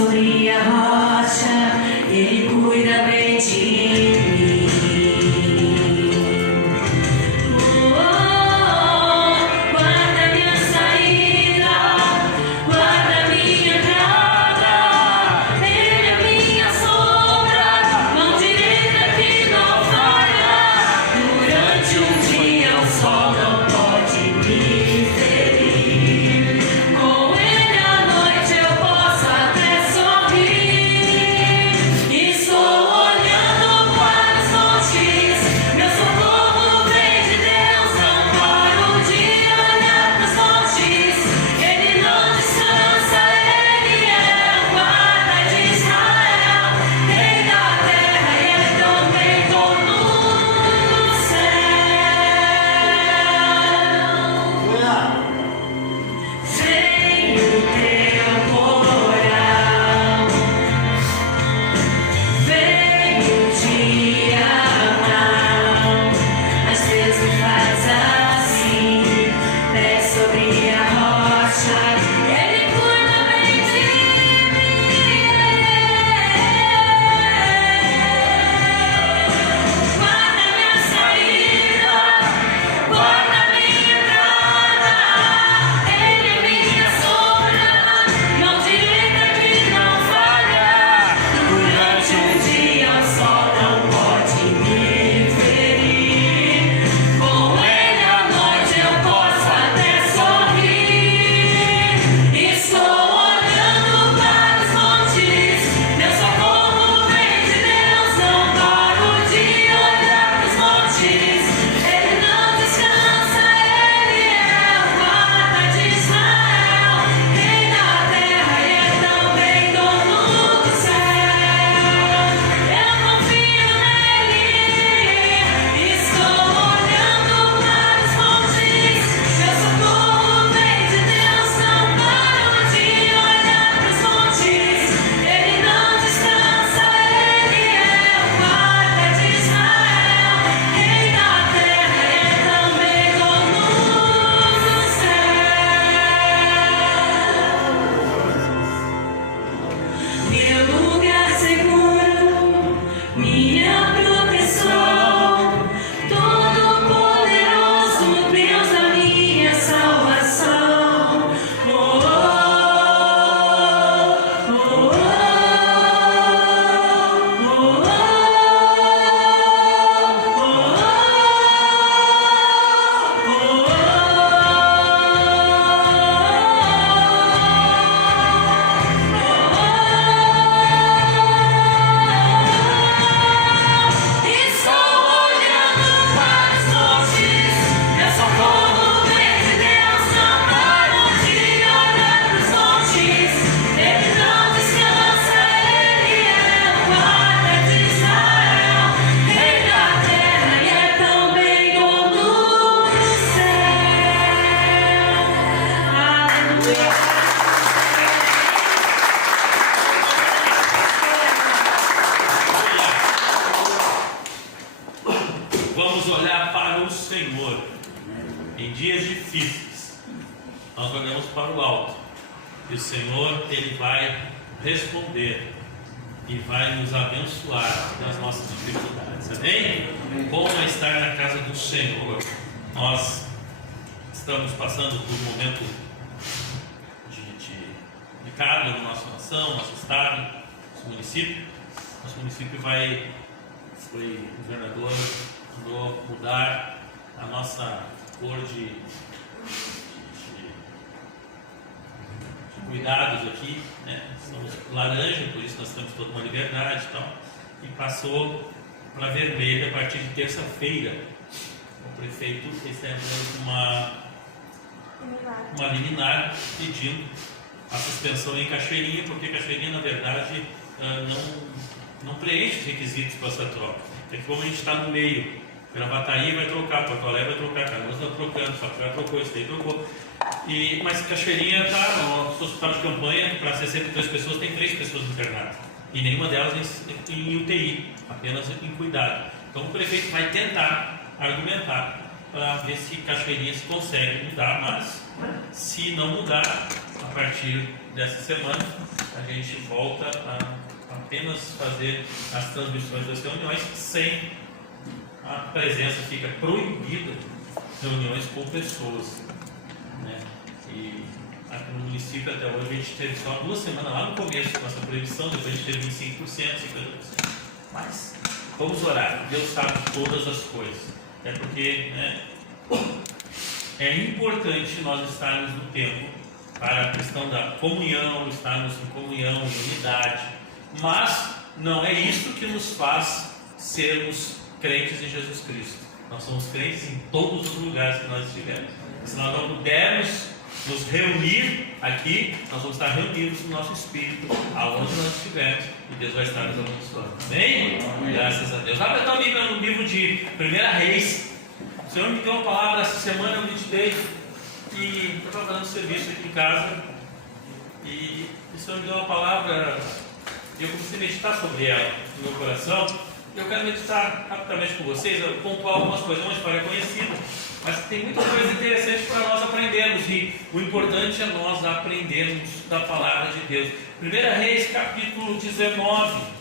sobre a rocha, Ele cuida bem de mim. Guarda minha saída, guarda minha entrada, Ele é minha sombra, mão direita que não falha. Durante um dia o sol não pode me ferir, com Ele à noite eu posso até sorrir. Estou olhando para os montes, meu socorro vem de Deus. Não paro de olhar para os montes, Ele não descansa, Ele é o guarda de Israel, Rei da terra e é também dono do céu. Vem o teu coral, vem o dia mal, às vezes me faz assim, pé sobre a rocha, Ele cuida bem de mim. Guarda minha saída, guarda minha entrada, Ele é minha sombra, mão direita que não falha. Durante um dia o sol não pode me ferir, com Ele à noite eu posso até sorrir. Estou olhando para os montes, meu socorro vem de Deus. Não paro de olhar para os montes, Ele não descansa, Ele é o guarda de Israel, Rei da terra e é também dono do céu. Eu confio nele, estou olhando para os montes, meu socorro vem de Deus. Não paro de olhar para os montes, Ele não descansa, Ele é o guarda de Israel, Rei da terra e é também dono do céu. Meu lugar seguro, minha proteção, Todo-Poderoso, Deus da minha salvação. Oh, oh, oh, oh, Estou olhando para os montes, meu socorro vem de Deus. Não paro de olhar para os montes, Ele não descansa, Ele é o guarda de Israel, Rei da terra e é também dono do céu. Aleluia. Vamos olhar para o Senhor em dias difíceis. Nós olhamos para o alto e o Senhor, Ele vai responder e vai nos abençoar nas nossas dificuldades. Amém? Bom é estar na casa do Senhor. Nós estamos passando por um momento de carga na nossa nação, nosso estado, nosso município. Nosso município foi o governador mandou mudar a nossa cor de cuidados aqui, né? Somos laranja, por isso nós temos toda uma liberdade e tal, e passou para vermelho a partir de terça-feira. O prefeito está entrando uma liminar pedindo a suspensão em Cachoeirinha, porque Cachoeirinha, na verdade, não preenche os requisitos para essa troca. É que como a gente está no meio, Gravataí vai trocar, Porto Alegre vai trocar, Canoas está trocando, Sapucaí trocou, isso daí trocou. Mas Cachoeirinha está, no nosso hospital de campanha, para 63 pessoas, tem 3 pessoas internadas. E nenhuma delas em UTI, apenas em cuidado. Então o prefeito vai tentar argumentar para ver se Cachoeirinha se consegue mudar, mas se não mudar, a partir dessa semana, a gente volta a apenas fazer as transmissões das reuniões sem a presença, fica proibida reuniões com pessoas, né? E aqui no município até hoje a gente teve só 2 semanas lá no começo com essa proibição, depois a gente teve 25%, 50%. Mas vamos orar, Deus sabe todas as coisas. É porque, né, é importante nós estarmos no tempo para a questão da comunhão, estarmos em comunhão, em unidade. Mas não é isso que nos faz sermos crentes em Jesus Cristo. Nós somos crentes em todos os lugares que nós estivermos. Se nós não pudermos nos reunir aqui, nós vamos estar reunidos no nosso espírito, aonde nós estivermos, e Deus vai estar nos abençoando. Amém? Graças a Deus. Abra tua Bíblia no livro de 1 Reis. O Senhor me deu uma palavra essa semana, eu meditei, e eu estava fazendo serviço aqui em casa, e o Senhor me deu uma palavra, e eu comecei a meditar sobre ela no meu coração. Eu quero meditar rapidamente com vocês, eu pontuar algumas coisas, uma história conhecida, mas tem muita coisa interessante para nós aprendermos, e o importante é nós aprendermos da palavra de Deus. 1 Reis, capítulo 19.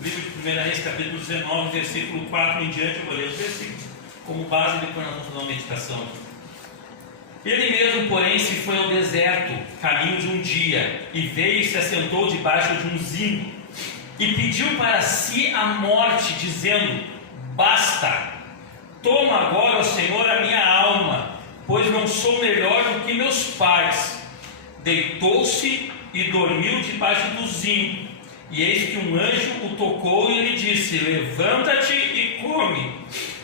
Livro de 1 Reis, capítulo 19, versículo 4 em diante. Eu vou ler os versículos como base, e depois nós vamos fazer uma meditação aqui. Ele mesmo, porém, se foi ao deserto, caminho de um dia, e veio e se assentou debaixo de um zinco, e pediu para si a morte, dizendo: basta, toma agora, ó Senhor, a minha alma, pois não sou melhor do que meus pais. Deitou-se e dormiu debaixo do zinco. E eis que um anjo o tocou e lhe disse: levanta-te e come.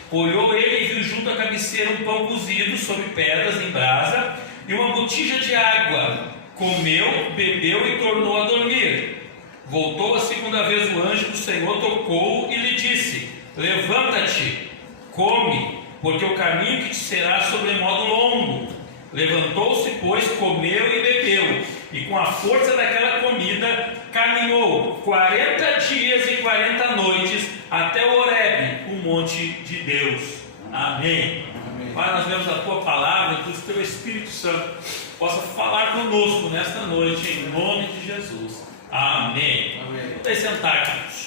Olhou ele e viu junto à cabeceira um pão cozido sobre pedras em brasa e uma botija de água. Comeu, bebeu e tornou a dormir. Voltou a segunda vez o anjo do Senhor, tocou e lhe disse: levanta-te, come, porque o caminho que te será sobremodo longo. Levantou-se, pois, comeu e bebeu, e com a força daquela comida caminhou 40 dias e 40 noites até o Horebe, o monte de Deus. Amém. Pai, nós vemos a tua palavra, que o teu Espírito Santo possa falar conosco nesta noite, em nome de Jesus. Amém. Vamos sentar, queridos.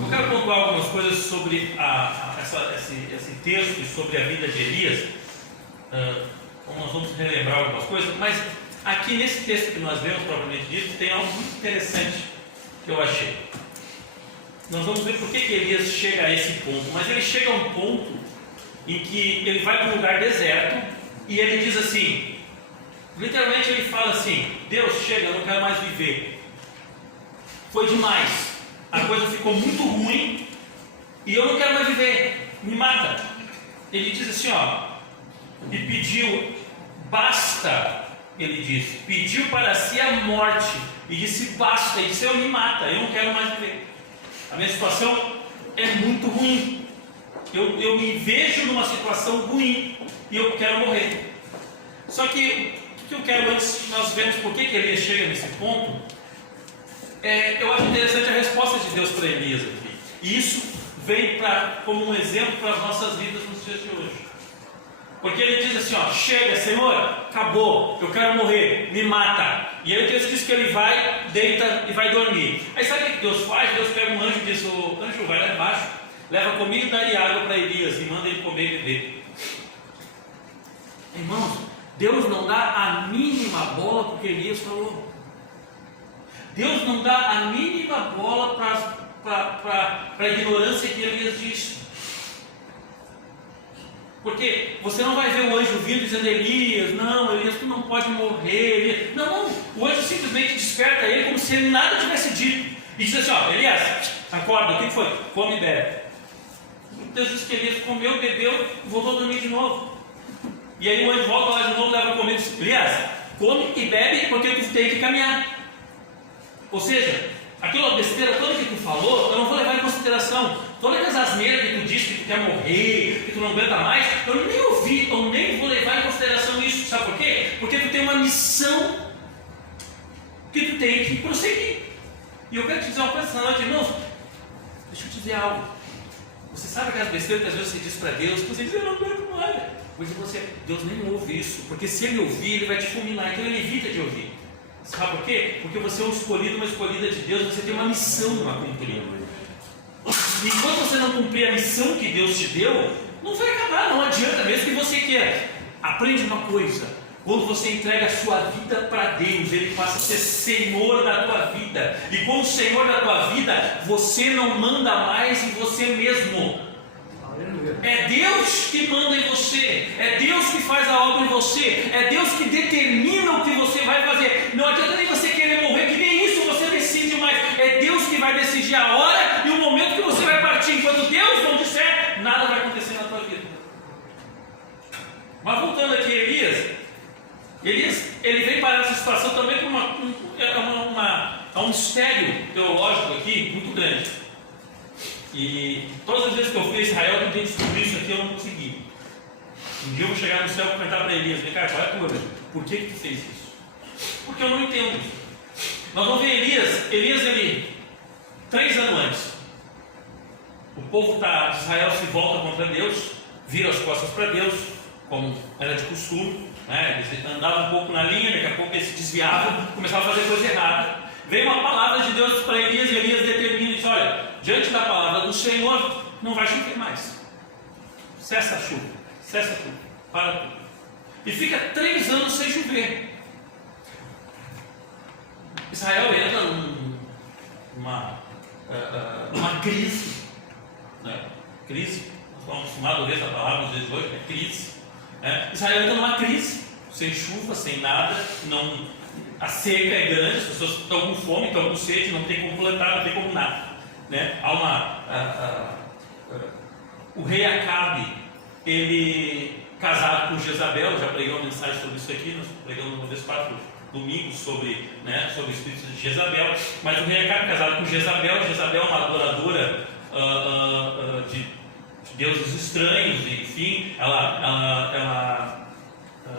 Eu quero pontuar algumas coisas sobre esse texto e sobre a vida de Elias. Nós vamos relembrar algumas coisas, mas aqui nesse texto que nós vemos, propriamente dito, tem algo muito interessante que eu achei. Nós vamos ver por que Elias chega a esse ponto, mas ele chega a um ponto em que ele vai para um lugar deserto e ele diz assim, literalmente ele fala assim: Deus, chega, eu não quero mais viver, foi demais, a coisa ficou muito ruim e eu não quero mais viver, me mata. Ele diz assim, e pediu, basta, ele disse, pediu para si a morte, e disse basta, ele disse: eu me mata, eu não quero mais viver, a minha situação é muito ruim, eu me vejo numa situação ruim, e eu quero morrer. Só que, o que eu quero antes, nós vemos por que Elias chega nesse ponto, eu acho interessante a resposta de Deus para Elias aqui, e isso vem como um exemplo para as nossas vidas nos dias de hoje. Porque ele diz assim, chega, Senhor, acabou, eu quero morrer, me mata. E aí o texto diz que ele vai, deita e vai dormir. Aí sabe o que Deus faz? Deus pega um anjo e diz: o anjo vai lá embaixo, leva comida e água para Elias e manda ele comer e beber. Irmãos, Deus não dá a mínima bola para o que Elias falou. Deus não dá a mínima bola para a ignorância que Elias disse. Porque você não vai ver o anjo vindo dizendo: Elias, não, Elias, tu não pode morrer. Elias. Não, o anjo simplesmente desperta ele como se ele nada tivesse dito. E diz assim: Elias, acorda, o que foi? Come e bebe. Deus diz que Elias comeu, bebeu e voltou a dormir de novo. E aí o anjo volta lá de novo, leva comida e diz: Elias, come e bebe porque tu tem que caminhar. Ou seja, aquela besteira toda que tu falou, eu não vou levar em consideração. Todas as asneiras que tu disse que tu quer morrer, que tu não aguenta mais, eu nem ouvi, eu nem vou levar em consideração isso. Sabe por quê? Porque tu tem uma missão que tu tem que prosseguir. E eu quero te dizer uma coisa essa noite, irmãos. Deixa eu te dizer algo. Você sabe aquelas besteiras que às vezes você diz para Deus, que você diz, eu não aguento mais. Pois Deus nem ouve isso, porque se Ele ouvir, Ele vai te fulminar, então Ele evita de ouvir. Sabe por quê? Porque você é um escolhido, uma escolhida de Deus, você tem uma missão a cumprir. E enquanto você não cumprir a missão que Deus te deu, não vai acabar, não adianta, mesmo que você queira. Aprende uma coisa: quando você entrega a sua vida para Deus, Ele passa a ser Senhor da tua vida. E como Senhor da tua vida, você não manda mais em você mesmo. É Deus que manda em você, é Deus que faz a obra em você, é Deus que determina o que você vai fazer. Não adianta nem você querer morrer, que nem isso você decide mais. É Deus que vai decidir a hora e o momento que você vai partir. Enquanto Deus não disser, nada vai acontecer na tua vida. Mas voltando aqui, Elias, ele vem parar essa situação também por um mistério teológico aqui muito grande. E todas as vezes que eu fui a Israel, eu tentei descobrir isso aqui, eu não consegui. Um dia eu vou chegar no céu e perguntar para Elias, vem cá, qual é a coisa? Por que tu fez isso? Porque eu não entendo isso. Nós vamos ver Elias, ele, 3 anos antes, o povo de Israel se volta contra Deus, vira as costas para Deus, como era de costume, né? Eles andavam um pouco na linha, daqui a pouco eles se desviavam, começavam a fazer coisa errada. Veio uma palavra de Deus para Elias, e Elias determina e diz, olha, diante da palavra do Senhor, não vai chover mais. Cessa a chuva, para tudo. E fica 3 anos sem chover. Israel entra numa crise. Né? Crise, nós estamos acostumados a ouvir essa palavra nos dias de hoje, é crise. Israel entra numa crise, sem chuva, sem nada, a seca é grande, as pessoas estão com fome, estão com sede, não tem como plantar, não tem como nada. Né? O rei Acabe, ele casado com Jezabel, já preguei uma mensagem sobre isso aqui, nós pregamos uma vez 4 domingos sobre o espírito de Jezabel, mas o rei Acabe casado com Jezabel é uma adoradora de deuses estranhos, enfim, ela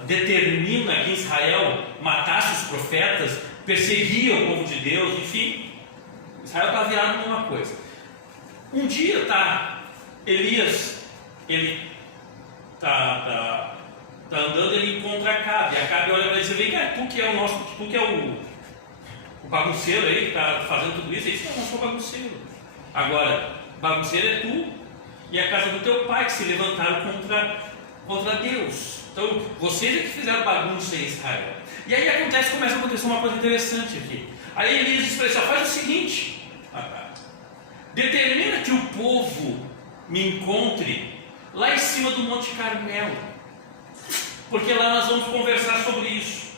determina que Israel matasse os profetas, perseguia o povo de Deus, enfim, Israel está virado numa coisa. Um dia Elias, ele está andando, ele encontra Acabe, e Acabe olha para ele e diz, vem cá, tu que é o bagunceiro aí que está fazendo tudo isso. Ele diz, não, eu não sou bagunceiro. Agora, bagunceiro é tu e a casa do teu pai que se levantaram contra Deus. Então, vocês é que fizeram bagunça em Israel. E aí começa a acontecer uma coisa interessante aqui. Aí Elias diz para ele, faz o seguinte, determina que o povo me encontre lá em cima do Monte Carmelo, porque lá nós vamos conversar sobre isso.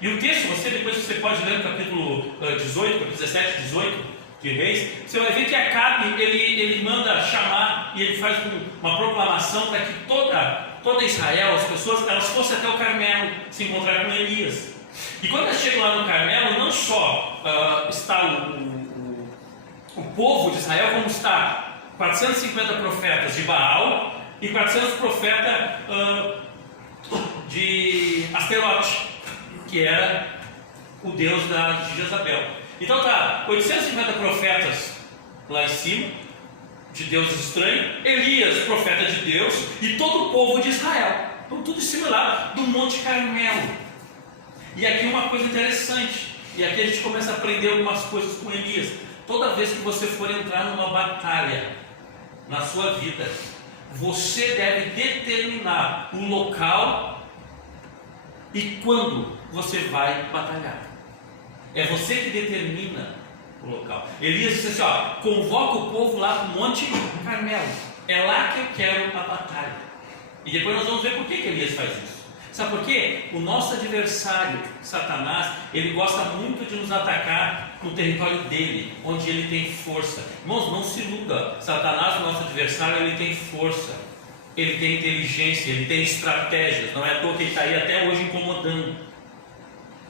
E o texto, depois você pode ler no capítulo 18, capítulo 17, 18 de Reis, você vai ver que Acabe, ele manda chamar e ele faz uma proclamação para que toda Israel, as pessoas, elas fossem até o Carmelo se encontrar com Elias. E quando elas chegam lá no Carmelo, não só está o povo de Israel, como está 450 profetas de Baal e 400 profetas de Asterote, que era o deus de Jezabel. Então tá 850 profetas lá em cima, de deuses estranhos, Elias, profeta de Deus, e todo o povo de Israel. Então tudo em cima lá do Monte Carmelo. E aqui uma coisa interessante, e aqui a gente começa a aprender algumas coisas com Elias. Toda vez que você for entrar numa batalha na sua vida, você deve determinar o local e quando você vai batalhar. É você que determina o local. Elias disse assim, convoca o povo lá no Monte Carmelo. É lá que eu quero a batalha. E depois nós vamos ver por que Elias faz isso. Sabe por quê? O nosso adversário, Satanás, ele gosta muito de nos atacar no território dele, onde ele tem força. Irmãos, não se iluda. Satanás, o nosso adversário, ele tem força. Ele tem inteligência, ele tem estratégias. Não é à toa que ele está aí até hoje incomodando.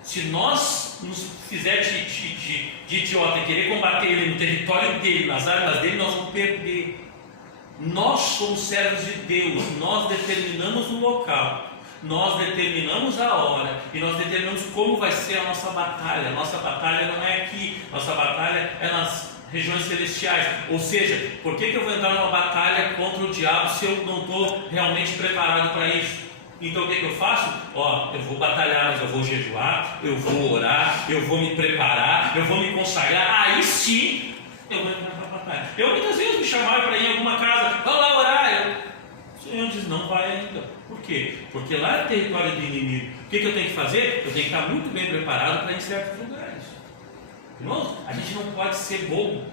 Se nós nos fizer de idiota e querer combater ele no território dele, nas armas dele, nós vamos perder. Nós somos servos de Deus, nós determinamos o local, nós determinamos a hora e nós determinamos como vai ser a nossa batalha. Nossa batalha não é aqui, nossa batalha é nas regiões celestiais. Ou seja, por que eu vou entrar numa batalha contra o diabo se eu não estou realmente preparado para isso? Então o que eu faço? Eu vou batalhar, mas eu vou jejuar, eu vou orar, eu vou me preparar, eu vou me consagrar. Aí sim eu vou entrar na batalha. Eu muitas vezes me chamaram para ir em alguma casa, vamos lá orar. O Senhor diz, não vai ainda. Por quê? Porque lá é território do inimigo. O que eu tenho que fazer? Eu tenho que estar muito bem preparado para ir em certos lugares. Irmãos, a gente não pode ser bobo.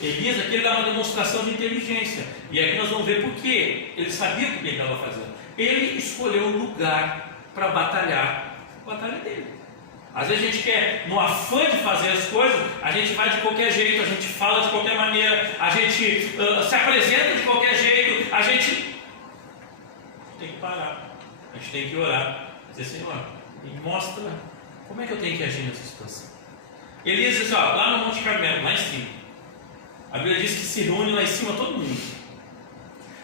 Elias aqui ele dá uma demonstração de inteligência. E aqui nós vamos ver por quê. Ele sabia o que ele estava fazendo. Ele escolheu um lugar para batalhar a batalha dele. Às vezes a gente quer, no afã de fazer as coisas, a gente vai de qualquer jeito, a gente fala de qualquer maneira, a gente se apresenta de qualquer jeito, a gente tem que parar, a gente tem que orar, dizer, Senhor, me mostra como é que eu tenho que agir nessa situação. Elias diz, lá no Monte Carmelo, lá em cima, a Bíblia diz que se reúne lá em cima todo mundo.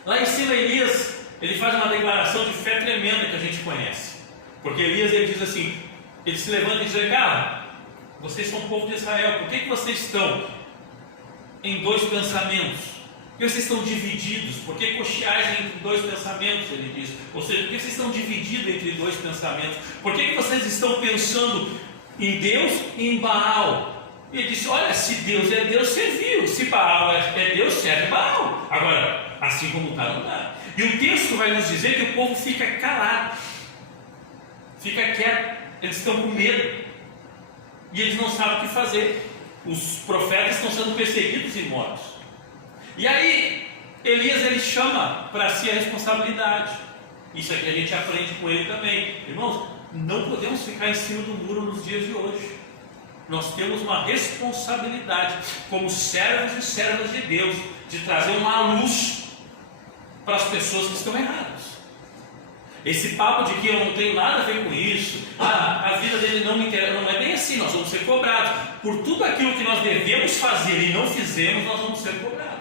Lá em cima Elias, ele faz uma declaração de fé tremenda que a gente conhece, porque Elias ele diz assim, ele se levanta e diz, cara, vocês são o povo de Israel, por que vocês estão em dois pensamentos? Por que vocês estão divididos? Por que cocheais entre dois pensamentos? Ele diz, ou seja, por que vocês estão divididos entre dois pensamentos? Por que vocês estão pensando em Deus e em Baal? E ele disse, olha, se Deus é Deus, serviu, se Baal é Deus, serve Baal. Agora, assim como está, não dá. E o texto vai nos dizer que o povo fica calado, fica quieto, eles estão com medo, e eles não sabem o que fazer. Os profetas estão sendo perseguidos e mortos. E aí, Elias ele chama para si a responsabilidade. Isso aqui a gente aprende com ele também. Irmãos, não podemos ficar em cima do muro nos dias de hoje. Nós temos uma responsabilidade, como servos e servas de Deus, de trazer uma luz para as pessoas que estão erradas. Esse papo de que eu não tenho nada a ver com isso, a vida dele não me interessa, não é bem assim. Nós vamos ser cobrados por tudo aquilo que nós devemos fazer e não fizemos, nós vamos ser cobrados.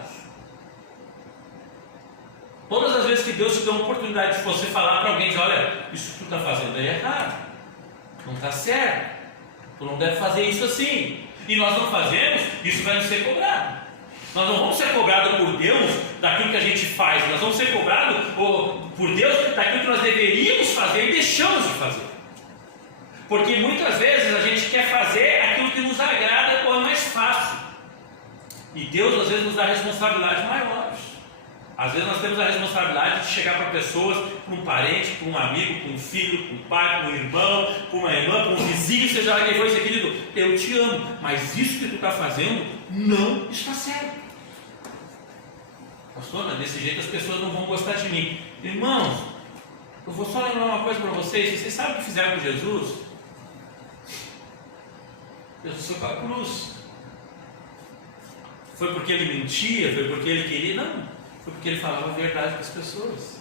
Todas as vezes que Deus te dá uma oportunidade de você falar para alguém, dizer, olha, isso que tu está fazendo é errado, não está certo, tu não deve fazer isso assim, e nós não fazemos, isso vai nos ser cobrado. Nós não vamos ser cobrados por Deus daquilo que a gente faz, nós vamos ser cobrados por Deus daquilo que nós deveríamos fazer e deixamos de fazer. Porque muitas vezes a gente quer fazer aquilo que nos agrada ou é mais fácil. E Deus às vezes nos dá responsabilidades maiores. Às vezes nós temos a responsabilidade de chegar para pessoas, para um parente, para um amigo, para um filho, para um pai, para um irmão, para uma irmã, para um vizinho, seja lá quem for, esse querido, eu te amo, mas isso que tu está fazendo não está certo. Pastor, mas desse jeito as pessoas não vão gostar de mim. Irmãos, eu vou só lembrar uma coisa para vocês. Vocês sabem o que fizeram com Jesus? Jesus foi para a cruz. Foi porque ele mentia? Foi porque ele queria? Não. Foi porque ele falava a verdade para as pessoas.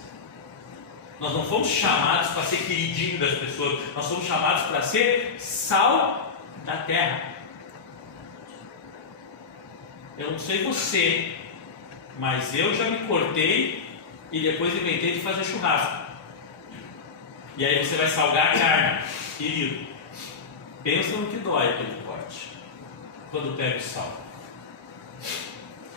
Nós não fomos chamados para ser queridinho das pessoas. Nós fomos chamados para ser sal da terra. Eu não sei você, mas eu já me cortei e depois inventei de fazer churrasco. E aí você vai salgar a carne, querido. Pensa no que dói aquele corte quando pega o sal.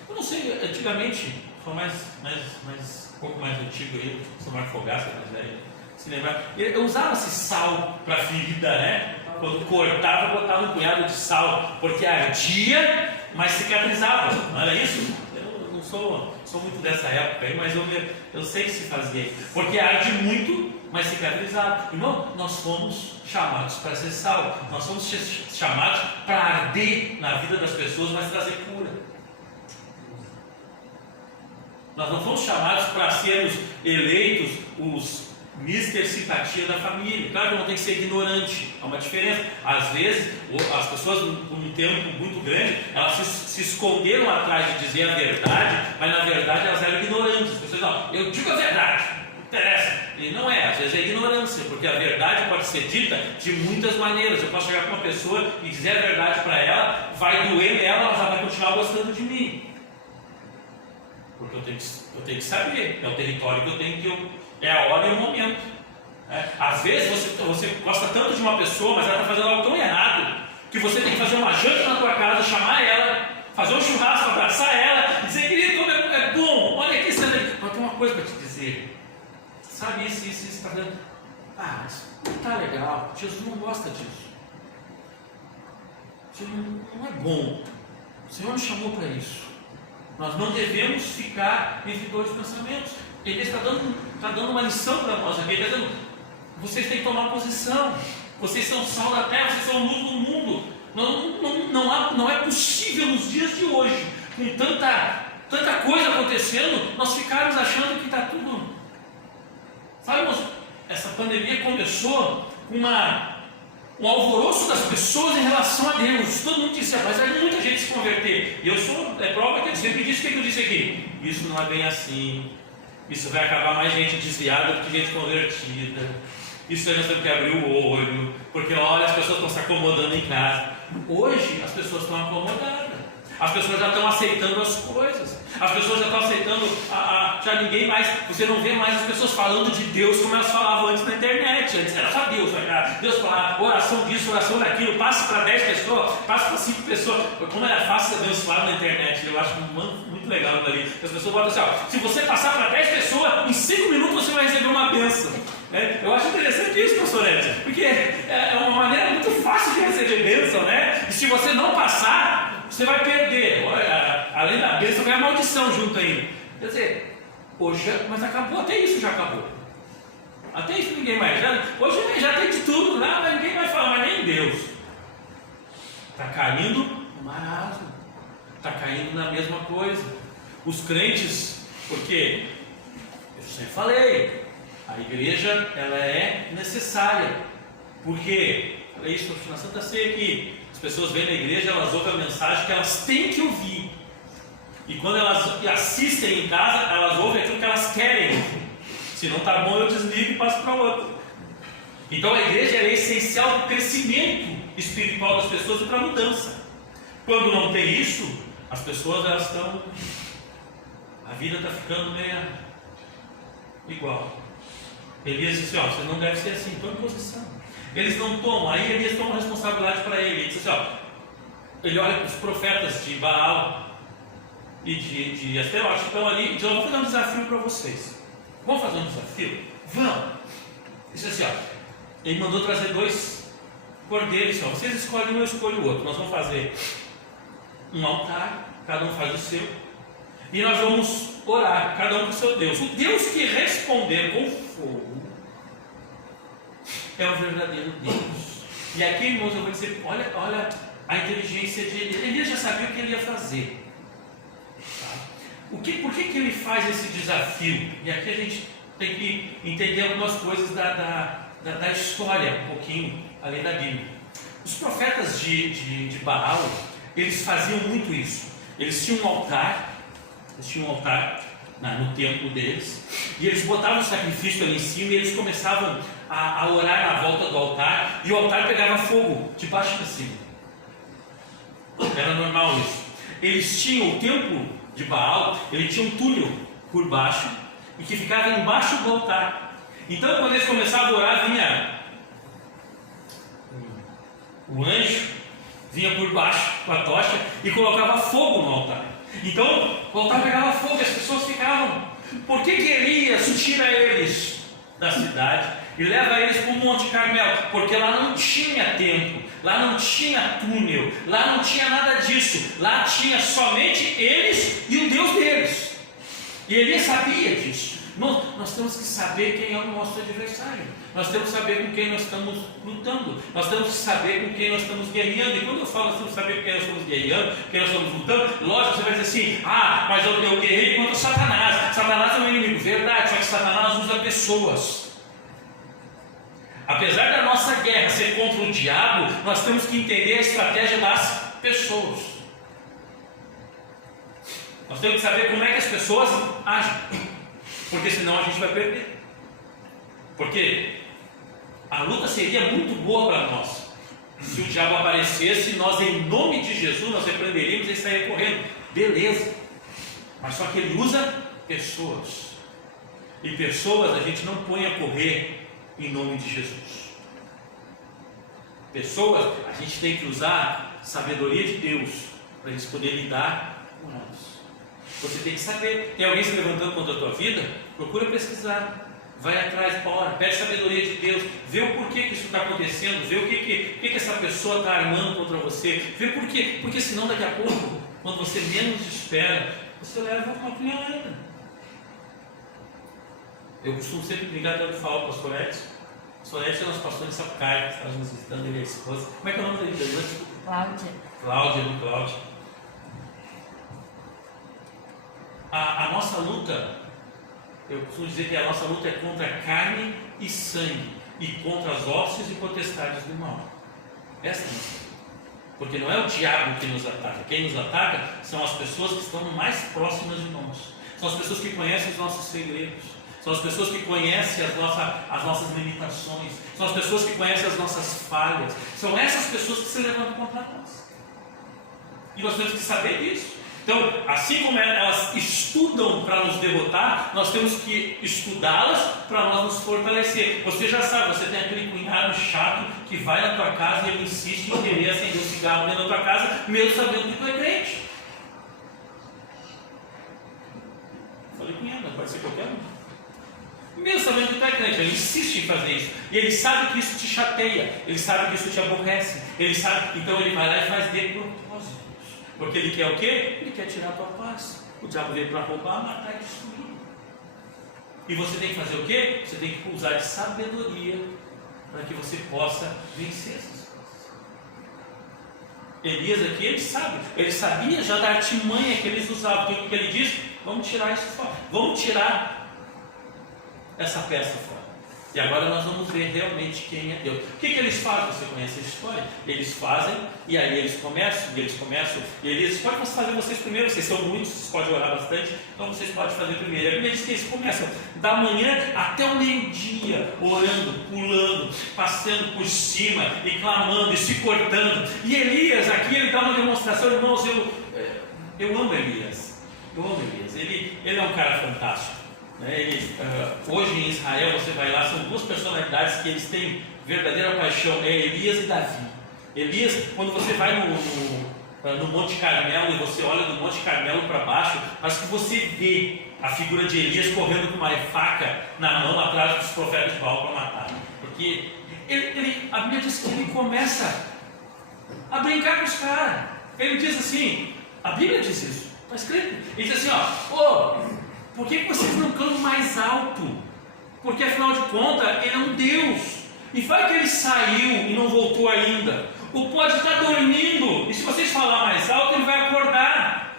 Eu não sei, antigamente, sou um pouco mais antigo aí, sou mais fogaça, mais velho, se lembrar. Eu usava esse sal para ferida, né? Quando cortava, eu botava um punhado de sal, porque ardia, mas cicatrizava. Não era isso? Eu não sou muito dessa época aí, mas eu sei que se fazia. Porque arde muito, mas cicatrizava. Irmão, nós fomos chamados para ser sal. Nós fomos chamados para arder na vida das pessoas, mas trazer cura. Nós não fomos chamados para sermos eleitos os Mr. Simpatia da família. Claro que não tem que ser ignorante, há uma diferença. Às vezes, as pessoas, por um tempo muito grande, elas se esconderam atrás de dizer a verdade, mas na verdade elas eram ignorantes. As pessoas falam, eu digo a verdade, interessa. E não é, às vezes é ignorância, porque a verdade pode ser dita de muitas maneiras. Eu posso chegar para uma pessoa e dizer a verdade para ela, vai doer nela, ela já vai continuar gostando de mim. Porque eu tenho que saber, é o território que eu tenho que é a hora e o momento. Às vezes você gosta tanto de uma pessoa, mas ela está fazendo algo tão errado, que você tem que fazer uma janta na tua casa, chamar ela, fazer um churrasco, abraçar ela, e dizer, querido, como é bom, olha aqui, você tem uma coisa para te dizer. Sabe isso, está fazendo. Mas não está legal, Jesus não gosta disso. Isso não é bom. O Senhor nos chamou para isso. Nós não devemos ficar entre dois pensamentos. Ele está dando uma lição para nós aqui. Ele está dizendo, vocês têm que tomar posição. Vocês são sal da terra, vocês são luz do mundo. Não é possível nos dias de hoje, com tanta coisa acontecendo, nós ficarmos achando que está tudo. Sabe, irmãos, essa pandemia começou com um alvoroço das pessoas em relação a Deus. Todo mundo disse, mas vai muita gente se converter. E eu sou prova que eu sempre disse o que eu disse aqui. Isso não é bem assim. Isso vai acabar mais gente desviada do que gente convertida. Isso aí nós temos que abrir o olho. Porque olha, as pessoas estão se acomodando em casa. Hoje as pessoas estão acomodadas. As pessoas já estão aceitando as coisas. As pessoas já estão aceitando, já ninguém mais, você não vê mais as pessoas falando de Deus como elas falavam antes na internet. Antes era só Deus, Deus falava oração disso, oração daquilo, passe para 10 pessoas, passe para 5 pessoas. Como era fácil Deus falar na internet, eu acho muito legal aquilo ali. As pessoas botam assim, ó, se você passar para 10 pessoas, em 5 minutos você vai receber uma bênção. Eu acho interessante isso, pastor Edson, porque é uma maneira muito fácil de receber bênção, né? E se você não passar, você vai perder. Além da bênção, vai a maldição junto ainda. Quer dizer, hoje, mas acabou, até isso já acabou. Até isso ninguém mais. Hoje já tem de tudo lá, mas ninguém vai falar, mas nem Deus. Está caindo no marasmo. Está caindo na mesma coisa. Os crentes, porque eu sempre falei, a igreja ela é necessária. Porque, falei isso na Santa Ceia aqui, as pessoas vêm na igreja, elas ouvem a mensagem que elas têm que ouvir. E quando elas assistem em casa, elas ouvem aquilo que elas querem ouvir. Se não está bom, eu desligo e passo para outro. Então a igreja é essencial para o crescimento espiritual das pessoas e para a mudança. Quando não tem isso, as pessoas elas estão. A vida está ficando meio igual. Elias disse assim, ó, você não deve ser assim, tome posição. Eles não tomam, aí Elias toma responsabilidade para ele. Ele diz assim, ó, ele olha para os profetas de Baal e de Asterote que estão ali e diz, eu vou fazer um desafio para vocês. Vamos fazer um desafio? Vamos! Disse assim, ó, ele mandou trazer 2 cordeiros, ó, vocês escolhem um, eu escolho o outro. Nós vamos fazer um altar, cada um faz o seu, e nós vamos orar, cada um com o seu Deus. O Deus que responder com fogo é o verdadeiro Deus. E aqui, irmãos, eu vou dizer, olha a inteligência de Elias. Elias já sabia o que ele ia fazer. Por que ele faz esse desafio? E aqui a gente tem que entender algumas coisas da história, um pouquinho além da Bíblia. Os profetas de Baal, eles faziam muito isso. Eles tinham um altar no templo deles, e eles botavam o sacrifício ali em cima, e eles começavam a orar na volta do altar, e o altar pegava fogo de baixo para cima. Era normal isso. Eles tinham o templo de Baal, ele tinha um túnel por baixo, e que ficava embaixo do altar. Então quando eles começavam a orar, vinha o anjo, vinha por baixo com a tocha e colocava fogo no altar. Então o altar pegava fogo e as pessoas ficavam. Por que Elias tira eles da cidade e leva eles para o Monte Carmelo? Porque lá não tinha templo, lá não tinha túnel, lá não tinha nada disso. Lá tinha somente eles e o Deus deles. E Elias sabia disso. Nós temos que saber quem é o nosso adversário. Nós temos que saber com quem nós estamos lutando. Nós temos que saber com quem nós estamos guerreando. E quando eu falo, nós temos que saber com quem nós estamos guerreando, com quem nós estamos lutando. Lógico, você vai dizer assim, mas eu guerrei contra Satanás. Satanás é um inimigo. Verdade, só que Satanás usa pessoas. Apesar da nossa guerra ser contra o diabo, nós temos que entender a estratégia das pessoas. Nós temos que saber como é que as pessoas agem, porque senão a gente vai perder. Porque a luta seria muito boa para nós. Se o diabo aparecesse, nós, em nome de Jesus, nós repreenderíamos e sairia correndo. Beleza. Mas só que ele usa pessoas. E pessoas a gente não põe a correr em nome de Jesus. Pessoas a gente tem que usar sabedoria de Deus para a gente poder lidar com elas. Você tem que saber. Tem alguém se levantando contra a tua vida? Procura pesquisar. Vai atrás, ora, pede sabedoria de Deus, vê o porquê que isso está acontecendo, vê o que essa pessoa está armando contra você, vê por quê, porque senão daqui a pouco, quando você menos espera, você leva uma punhalada. Eu costumo sempre ligar até o falar para o pastor Edson. O pastor Edson é nosso pastor de Sapucaia, que está nos visitando, ele é a esposa. Como é que é o nome dele? Cláudia. Cláudia. A nossa luta, eu costumo dizer que a nossa luta é contra carne e sangue, e contra as hostes e potestades do mal. Essa é a nossa luta. Porque não é o diabo que nos ataca. Quem nos ataca são as pessoas que estão mais próximas de nós. São as pessoas que conhecem os nossos segredos. São as pessoas que conhecem as nossas limitações. São as pessoas que conhecem as nossas falhas. São essas pessoas que se levantam contra nós. E nós temos que saber disso. Então, assim como elas estudam para nos derrotar, nós temos que estudá-las para nós nos fortalecer. Você já sabe, você tem aquele cunhado chato que vai na tua casa e ele insiste em querer acender um cigarro dentro da tua casa, mesmo sabendo que tu é crente. Falei cunhado, pode ser qualquer um. Mesmo sabendo que tu é crente, ele insiste em fazer isso. E ele sabe que isso te chateia, ele sabe que isso te aborrece, ele sabe, então ele vai lá e faz de propósito. Porque ele quer o quê? Ele quer tirar a tua paz. O diabo veio para roubar, matar e destruir. E você tem que fazer o quê? Você tem que usar de sabedoria para que você possa vencer essas coisas. Elias aqui, ele sabia já da artimanha que eles usavam. Então o que ele disse? Vamos tirar isso fora. Vamos tirar essa peça fora. E agora nós vamos ver realmente quem é Deus. O que eles fazem? Você conhece a história? Eles fazem, e aí eles começam, e eles podem fazer vocês primeiro, vocês são muitos, vocês podem orar bastante, então vocês podem fazer primeiro. Aí eles começam da manhã até o meio-dia, orando, pulando, passando por cima, e clamando, e se cortando. E Elias, aqui ele dá uma demonstração, irmãos, eu amo Elias. Ele é um cara fantástico. Hoje em Israel você vai lá, são duas personalidades que eles têm verdadeira paixão, é Elias e Davi. Elias, quando você vai no Monte Carmelo e você olha do Monte Carmelo para baixo, acho que você vê a figura de Elias correndo com uma faca na mão atrás dos profetas de Baal para matar. Porque a Bíblia diz que ele começa a brincar com os caras. Ele diz assim, a Bíblia diz isso, está escrito. Ele diz assim, por que vocês não clamam mais alto? Porque afinal de contas, ele é um Deus. E vai que ele saiu e não voltou ainda. Ou pode estar dormindo. E se vocês falar mais alto, ele vai acordar.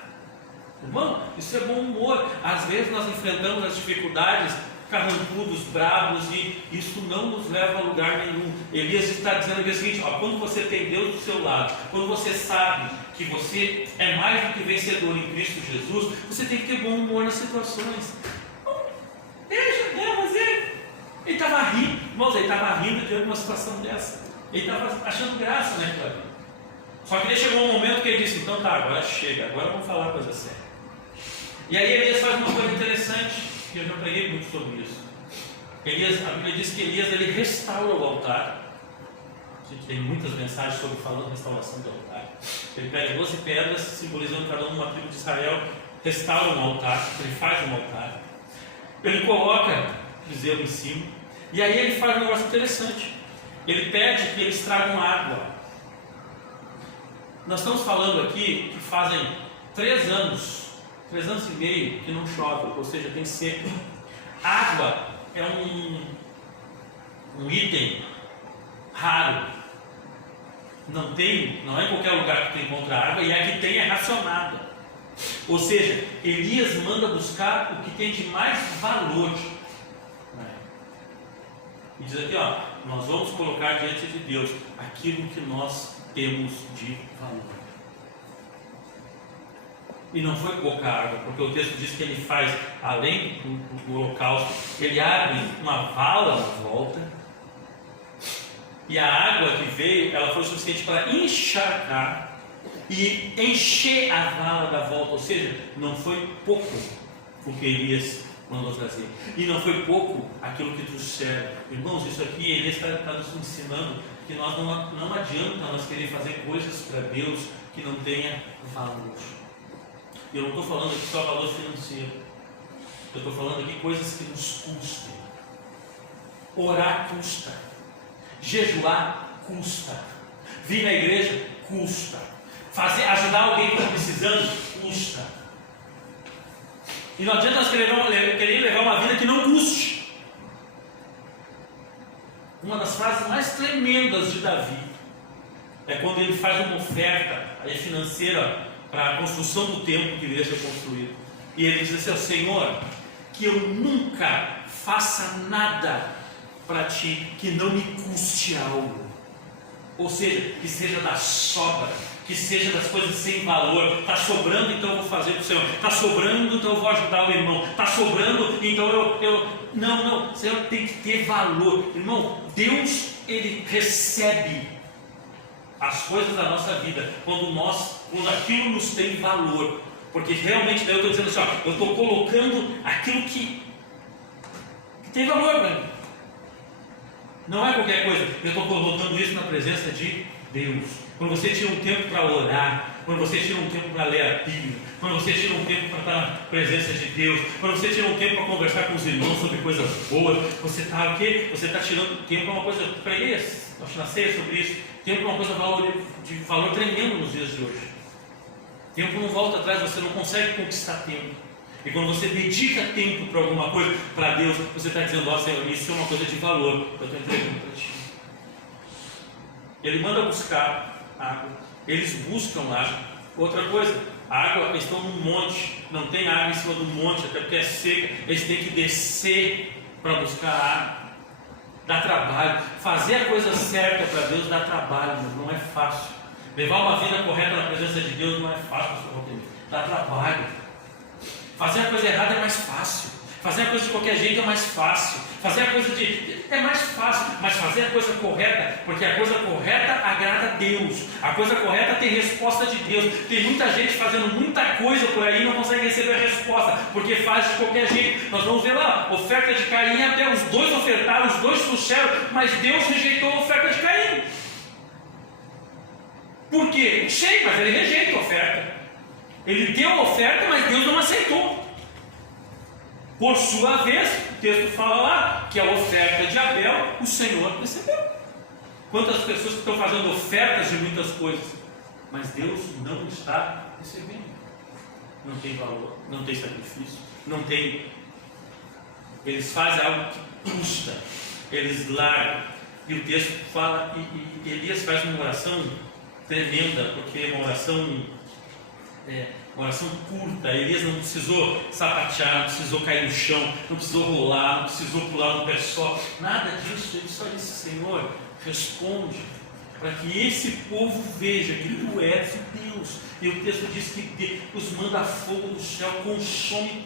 Irmão, isso é bom humor. Às vezes nós enfrentamos as dificuldades carrancudos, bravos, e isso não nos leva a lugar nenhum. Elias está dizendo o seguinte, quando você tem Deus do seu lado, quando você sabe que você é mais do que vencedor em Cristo Jesus, você tem que ter bom humor nas situações. Mas ele estava rindo, irmãos, ele estava rindo diante de uma situação dessa. Ele estava achando graça, né, Cláudio? Só que ele chegou um momento que ele disse, então tá, agora chega, agora vamos falar coisa séria. E aí Elias faz uma coisa interessante, que eu já preguei muito sobre isso. A Bíblia diz que Elias ele restaura o altar. A gente tem muitas mensagens sobre falando restauração do altar. Ele pega 12 pedras, simbolizando cada uma tribo de Israel, restaura um altar, ele faz um altar. Ele coloca bezerro em cima, e aí ele faz um negócio interessante. Ele pede que eles tragam água. Nós estamos falando aqui que fazem 3 anos e meio que não chove, ou seja, tem seca. Água é um item raro. Não é em qualquer lugar que tu encontra água, e a que tem é racionada. Ou seja, Elias manda buscar o que tem de mais valor. E diz aqui, nós vamos colocar diante de Deus aquilo que nós temos de valor. E não foi pouca água, porque o texto diz que ele faz, além do holocausto, ele abre uma vala na volta, e a água que veio, ela foi suficiente para encharcar e encher a vala da volta, ou seja, não foi pouco o que Elias mandou trazer, e não foi pouco aquilo que trouxeram. Irmãos, isso aqui Elias está nos ensinando que nós não adianta nós querer fazer coisas para Deus que não tenha valor. Eu não estou falando aqui só valor financeiro, eu estou falando aqui coisas que nos custem. Orar custa, jejuar custa, vir na igreja custa, ajudar alguém que está precisando custa. E não adianta nós querer levar uma vida que não custe. Uma das frases mais tremendas de Davi é quando ele faz uma oferta financeira para a construção do templo que viria a ser construído. E ele diz assim: Senhor, que eu nunca faça nada para ti que não me custe algo. Ou seja, que seja da sobra, que seja das coisas sem valor. Está sobrando, então eu vou fazer para o Senhor. Está sobrando, então eu vou ajudar o irmão. Está sobrando, então Não, Senhor, tem que ter valor. Irmão, Deus, Ele recebe as coisas da nossa vida quando aquilo nos tem valor. Porque realmente, daí eu estou dizendo assim, ó, eu estou colocando aquilo que tem valor para mim. Não é qualquer coisa, eu estou colocando isso na presença de Deus. Quando você tira um tempo para orar, quando você tira um tempo para ler a Bíblia, quando você tira um tempo para estar na presença de Deus, quando você tira um tempo para conversar com os irmãos sobre coisas boas, você está o quê? Você está tirando tempo para uma coisa, preguei, acho que na ceia sobre isso, tempo para uma coisa de valor tremendo nos dias de hoje. Tempo não volta atrás, você não consegue conquistar tempo. E quando você dedica tempo para alguma coisa, para Deus, você está dizendo: ó Senhor, isso é uma coisa de valor, eu estou entregando para ti. Ele manda buscar água, eles buscam água. Outra coisa, a água, eles estão num monte, não tem água em cima do monte, até porque é seca, eles têm que descer para buscar água. Dá trabalho, fazer a coisa certa para Deus dá trabalho, mas não é fácil. Levar uma vida correta na presença de Deus não é fácil, dá trabalho. Fazer a coisa errada é mais fácil. Fazer a coisa de qualquer jeito é mais fácil. Fazer a coisa é mais fácil, mas fazer a coisa correta, porque a coisa correta agrada a Deus. A coisa correta tem resposta de Deus. Tem muita gente fazendo muita coisa por aí e não consegue receber a resposta, porque faz de qualquer jeito. Nós vamos ver lá, oferta de Caim, até os dois ofertaram, os dois trouxeram, mas Deus rejeitou a oferta de Caim. Por quê? Não sei, mas ele rejeita a oferta. Ele deu a oferta, mas Deus não aceitou. Por sua vez, o texto fala lá que a oferta de Abel, o Senhor recebeu. Quantas pessoas que estão fazendo ofertas de muitas coisas, mas Deus não está recebendo. Não tem valor, não tem sacrifício, não tem. Eles fazem algo que custa, eles largam. E o texto fala, e Elias faz uma oração tremenda, porque é uma oração curta. Elias não precisou sapatear, não precisou cair no chão, não precisou rolar, não precisou pular no pé só, nada disso. Ele só disse: Senhor, responde, para que esse povo veja que tu és o Deus. E o texto diz que Deus manda fogo do céu, consome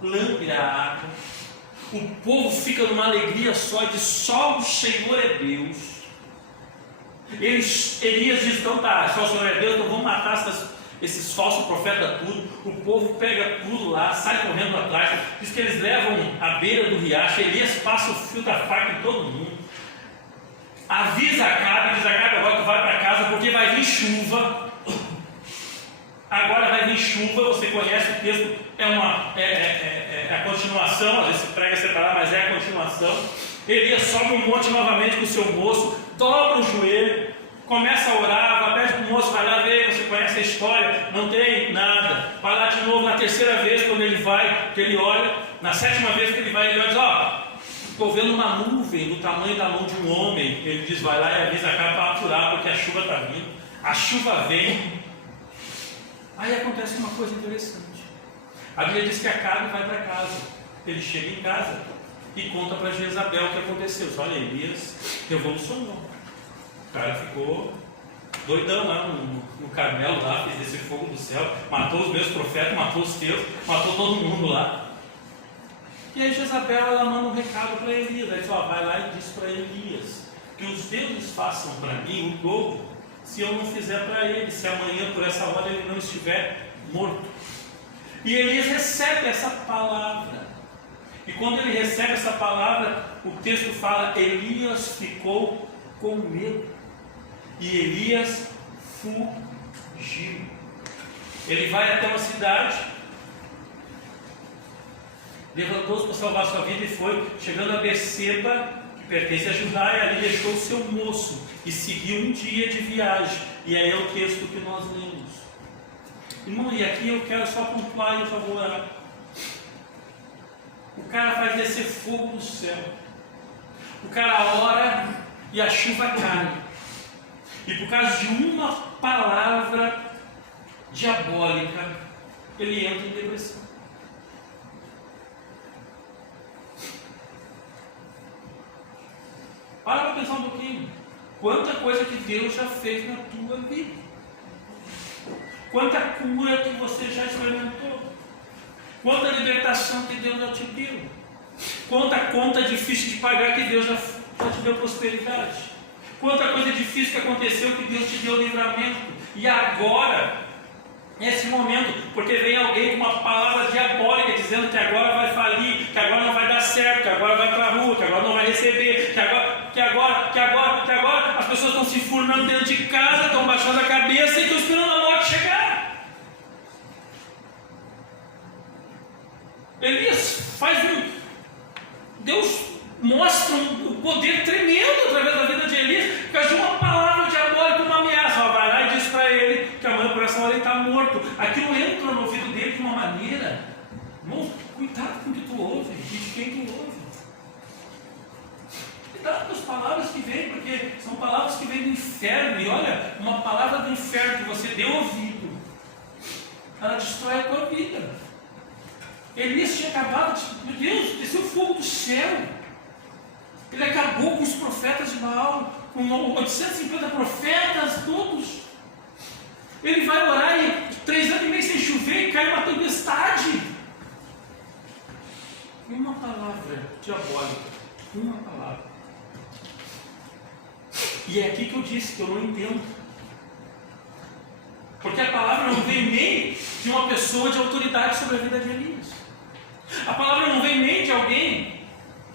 tudo, lampe a água. O povo fica numa alegria só, de só o Senhor é Deus. Elias diz: então tá, só o Senhor é Deus, então vamos matar esses falsos profetas tudo. O povo pega tudo lá, sai correndo atrás. Diz que eles levam à beira do riacho. Elias passa o fio da faca em todo mundo. Avisa Acabe, diz: Acabe, agora tu vai para casa porque vai vir chuva. Agora vai vir chuva, você conhece o texto, é a continuação, às vezes se prega separar, mas é a continuação. Elias sobe um monte novamente com o seu moço, dobra o joelho, começa a orar, vai perto do moço, vai lá ver, você conhece a história, não tem nada. Vai lá de novo, na terceira vez, quando ele vai, que ele olha, na sétima vez que ele vai, ele olha e diz: ó, estou vendo uma nuvem do tamanho da mão de um homem. Ele diz: vai lá e avisa a cara para aturar, porque a chuva está vindo. A chuva vem. Aí acontece uma coisa interessante. A Bíblia diz que Acabe vai para casa. Ele chega em casa e conta para Jezabel o que aconteceu. Olha, Elias revolucionou. O cara ficou doidão lá no Carmelo, lá, fez esse fogo do céu, matou os meus profetas, matou os teus, matou todo mundo lá. E aí Jezabel, ela manda um recado para Elias, ela diz, ó, vai lá e diz para Elias, que os deuses façam para mim o dobro, se eu não fizer para ele, se amanhã por essa hora ele não estiver morto. E Elias recebe essa palavra, e quando ele recebe essa palavra, o texto fala, Elias ficou com medo, e Elias fugiu. Ele vai até uma cidade, levantou-se para salvar sua vida e foi, chegando a Berseba, que pertence a Judá, e ali deixou o seu moço e seguiu um dia de viagem. E aí é o texto que nós lemos. Irmão, e aqui eu quero só pontuar e eu já vou orar. O cara faz descer fogo do céu, o cara ora e a chuva cai, e por causa de uma palavra diabólica ele entra em depressão. Para pensar um pouquinho. Quanta coisa que Deus já fez na tua vida. Quanta cura que você já experimentou. Quanta libertação que Deus já te deu. Quanta conta difícil de pagar que Deus já te deu prosperidade. Quanta coisa difícil que aconteceu que Deus te deu livramento. E agora, nesse momento, porque vem alguém com uma palavra diabólica dizendo que agora vai falir, que agora não vai dar certo, que agora vai para a rua, que agora não vai receber, que agora as pessoas estão se furnando dentro de casa, estão baixando a cabeça e estão esperando a morte chegar. Elias Deus mostra um poder tremendo através da vida de Elias, por causa de uma palavra diabólica, uma ameaça. Vai lá e diz para ele que amanhã por essa hora ele está morto. Aquilo entra no ouvido dele de uma maneira. Irmão, cuidado com o que tu ouve e de quem tu ouve. Cuidado com as palavras que vêm, porque são palavras que vêm do inferno. E olha, uma palavra do inferno que você deu ouvido, ela destrói a tua vida. Elias tinha acabado meu Deus, desceu o fogo do céu. Ele acabou com os profetas de Baal, com 850 profetas, todos. Ele vai orar e 3 anos e meio sem chover e cai uma tempestade. Uma palavra diabólica, uma palavra. E é aqui que eu disse que eu não entendo. Porque a palavra não vem nem de uma pessoa de autoridade sobre a vida de Elias. A palavra não vem nem de alguém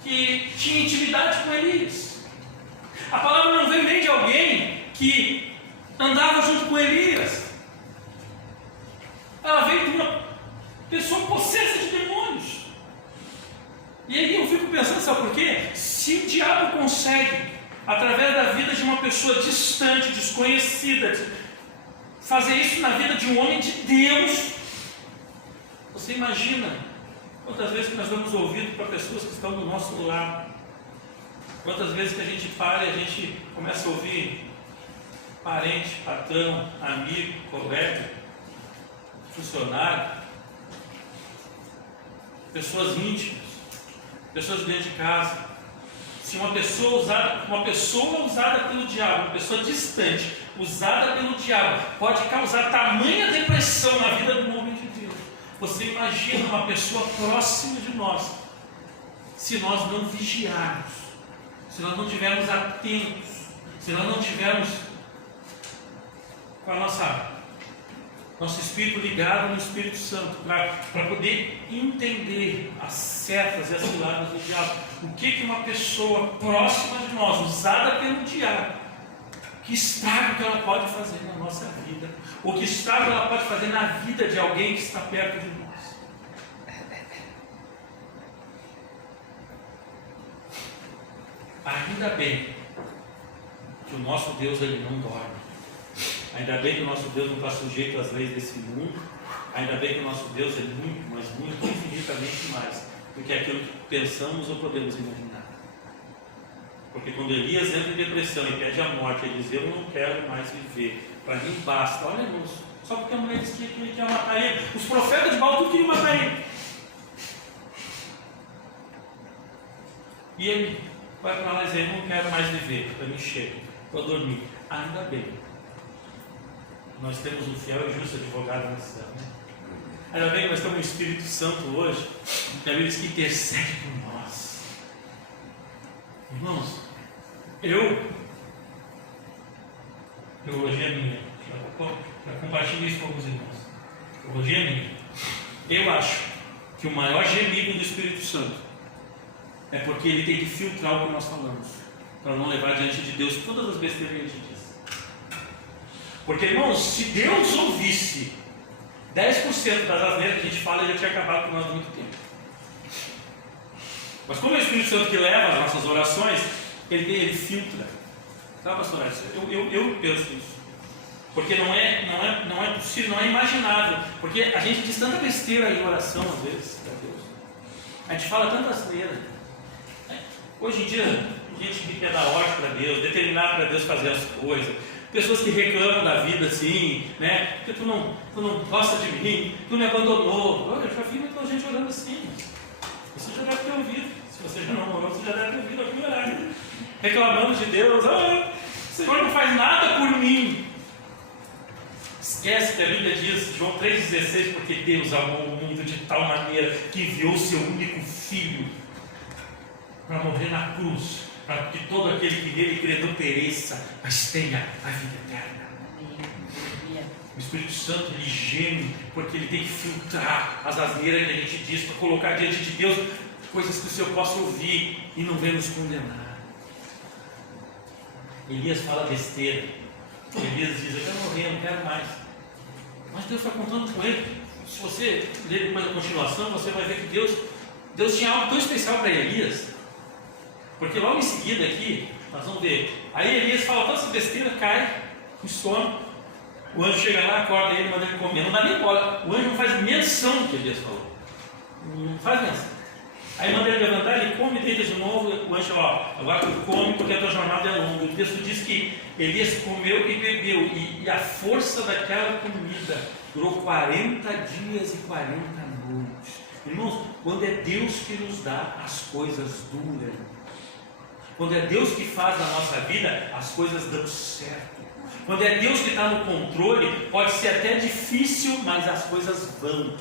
que tinha intimidade com Elias. A palavra não vem nem de alguém que andava junto com Elias. Ela veio de uma pessoa possessa de demônios. E aí eu fico pensando, sabe por quê? Se o diabo consegue, através da vida de uma pessoa distante, desconhecida, fazer isso na vida de um homem de Deus, você imagina quantas vezes que nós damos ouvido para pessoas que estão do nosso lado? Quantas vezes que a gente para e a gente começa a ouvir parente, patrão, amigo, colega, funcionário, pessoas íntimas, pessoas dentro de casa. Se uma pessoa usada pelo diabo, uma pessoa distante, usada pelo diabo, pode causar tamanha depressão na vida do homem de Deus. Você imagina uma pessoa próxima de nós, se nós não vigiarmos, se nós não estivermos atentos, se nós não tivermos com a nosso espírito ligado no Espírito Santo, para poder entender as setas e as ciladas do diabo. O que uma pessoa próxima de nós, usada pelo diabo, que estrago que ela pode fazer na nossa vida, ou que estrago ela pode fazer na vida de alguém que está perto de nós. Ainda bem que o nosso Deus ele não dorme. Ainda bem que o nosso Deus não está sujeito às leis desse mundo. Ainda bem que o nosso Deus é muito, mas muito, infinitamente mais do que aquilo que pensamos ou podemos imaginar. Porque quando Elias entra em depressão e pede a morte, ele diz, eu não quero mais viver, para mim basta. Olha, irmãos, só porque a mulher disse que ia matar ele. Os profetas de Baal tudo queriam matar ele. E ele vai para lá e diz, eu não quero mais viver, para mim chega, vou dormir. Ainda bem nós temos um fiel e justo advogado no céu. Né? Ainda bem que nós temos um Espírito Santo hoje, que a Bíblia diz que intercede por nós. Irmãos, eu hoje é minha, já compartilho isso com alguns irmãos. Hoje é minha. Eu acho que o maior gemido do Espírito Santo é porque ele tem que filtrar o que nós falamos, para não levar diante de Deus todas as besteiras que a gente diz. Porque, irmãos, se Deus ouvisse 10% das asneiras que a gente fala, ele já tinha acabado com nós há muito tempo. Mas como é o Espírito Santo que leva as nossas orações, ele filtra. Sabe, pastor? Eu penso isso. Porque não é possível, não é imaginável. Porque a gente diz tanta besteira em oração às vezes para Deus. A gente fala tanta asneira. Hoje em dia, gente que quer dar ordem para Deus, determinar para Deus fazer as coisas. Pessoas que reclamam da vida assim, né? Porque tu não gosta de mim, tu me abandonou. Eu já vi muita gente orando assim. Você já deve ter ouvido. Se você já não orou, você já deve ter ouvido aqui orar. Reclamando de Deus. O Senhor não faz nada por mim. Esquece que a Bíblia diz, João 3,16, porque Deus amou o mundo de tal maneira que enviou o seu único Filho para morrer na cruz, para que todo aquele que nele crê não pereça, mas tenha a vida eterna. O Espírito Santo, ele geme, porque ele tem que filtrar as asneiras que a gente diz, para colocar diante de Deus coisas que o Senhor possa ouvir e não venha nos condenar. Elias fala besteira. Elias diz, eu quero morrer, eu não quero mais. Mas Deus está contando com ele. Se você ler depois a continuação, você vai ver que Deus tinha algo tão especial para Elias. Porque logo em seguida aqui, nós vamos ver. Aí Elias fala toda essa besteira, cai com sono. O anjo chega lá, acorda ele, manda ele comer. Não dá nem bola. O anjo não faz menção do que Elias falou. Não faz menção. Aí manda ele levantar, ele come, deita de novo. O anjo, agora tu come porque a tua jornada é longa. O texto diz que Elias comeu e bebeu. E a força daquela comida durou 40 dias e 40 noites. Irmãos, quando é Deus que nos dá, as coisas duram. Quando é Deus que faz na nossa vida, as coisas dão certo. Quando é Deus que está no controle, pode ser até difícil, mas as coisas vão.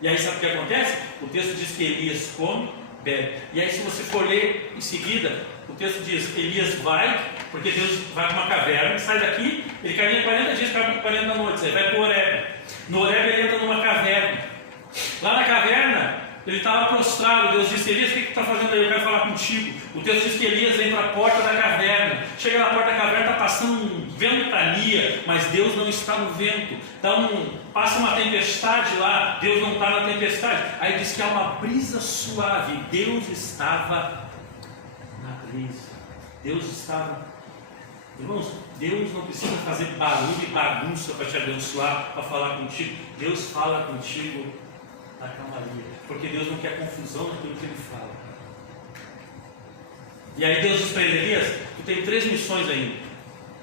E aí sabe o que acontece? O texto diz que Elias come, bebe. E aí se você for ler em seguida, o texto diz que Elias vai, porque Deus vai para uma caverna, sai daqui, ele caminha 40 dias, 40 noites, aí vai para o Horebe. No Horebe ele entra numa caverna. Lá na caverna, ele estava prostrado. Deus disse, Elias, o que tu está fazendo aí? Eu quero falar contigo. O texto diz que Elias vem para a porta da caverna. Chega na porta da caverna, está passando um ventania, mas Deus não está no vento. Passa uma tempestade lá, Deus não está na tempestade. Aí diz que há uma brisa suave. Deus estava na brisa. Deus estava. Irmãos, Deus não precisa fazer barulho e bagunça para te abençoar, para falar contigo. Deus fala contigo na calmaria, porque Deus não quer confusão naquilo que Ele fala. E aí Deus diz para Elias, tu tem 3 missões ainda.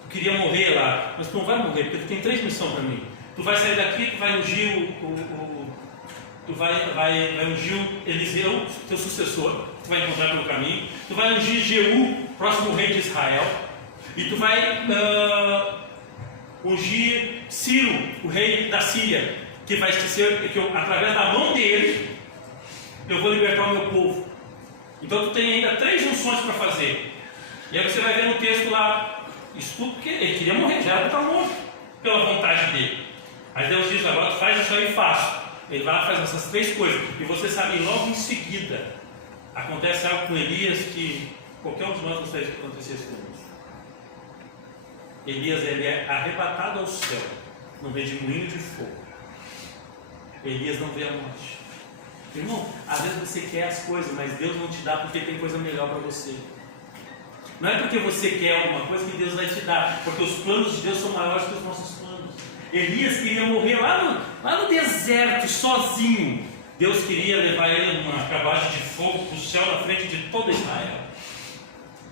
Tu queria morrer lá, mas tu não vai morrer, porque tu tem 3 missões para mim. Tu vai sair daqui, tu vai ungir tu vai ungir o Eliseu, teu sucessor, tu vai encontrar pelo caminho. Tu vai ungir Jeú, próximo rei de Israel. E tu vai ungir Ciro, o rei da Síria, que vai ser, que através da mão dele, eu vou libertar o meu povo. Então tu tem ainda 3 unções para fazer. E aí você vai ver no texto lá, isso tudo porque ele queria morrer, já era para morrer, pela vontade dele. Mas Deus diz, agora tu faz isso aí fácil. Ele vai lá, faz essas 3 coisas. E você sabe, logo em seguida, acontece algo com Elias que qualquer um de nós gostaria que acontecesse com nós. Elias, ele é arrebatado ao céu, num redemoinho de fogo. Elias não vê a morte. Irmão, às vezes você quer as coisas, mas Deus não te dá porque tem coisa melhor para você. Não é porque você quer alguma coisa que Deus vai te dar, porque os planos de Deus são maiores que os nossos planos. Elias queria morrer lá no deserto, sozinho. Deus queria levar ele numa carruagem de fogo para o céu na frente de todo Israel.